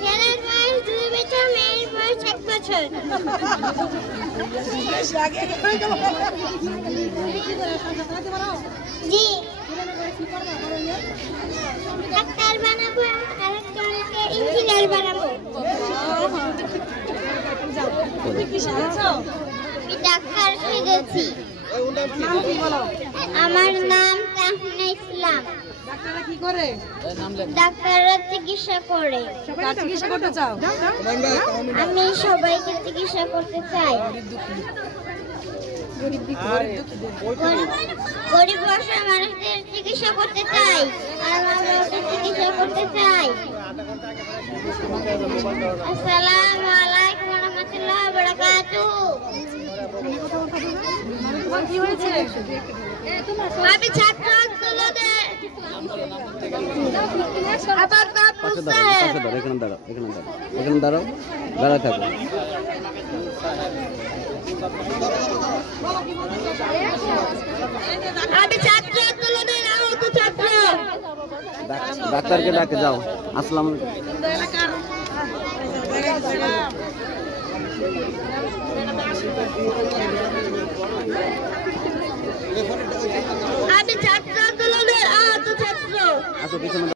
ছেলের বয়স 2 বছর, মেয়ের বয়স 1 বছর। জি, ডাক্তার বানাবো, আরেকজনকে ইঞ্জিনিয়ার বানাবো। আমি ডাক্তার শিখেছি। আমার নাম তাহমিনা ইসলাম। ডাক্তাররা কি করে? ডাক্তাররা চিকিৎসা করে। কার চিকিৎসা করতে চাও? আমি সবাইকে চিকিৎসা করতে চাই। গরিব বর্ষা মানুষদের চিকিৎসা করতে চাই, আর মানুষদের চিকিৎসা করতে চাই। আসসালামু আলাইকুম ওয়া রাহমাতুল্লাহি ওয়া বারাকাতুহু। তোমার কি হয়েছে? আমি ছাত্র আন্দোলনে আমার নাম মুসাহেব। এখানে দাঁড়াও, এখানে দাঁড়াও, দাঁড়া থাকো। আমি ছাত্র আন্দোলনের আহত ছাত্র। ডাক্তারকে ডাকে যাও। আসসালামু আলাইকুম।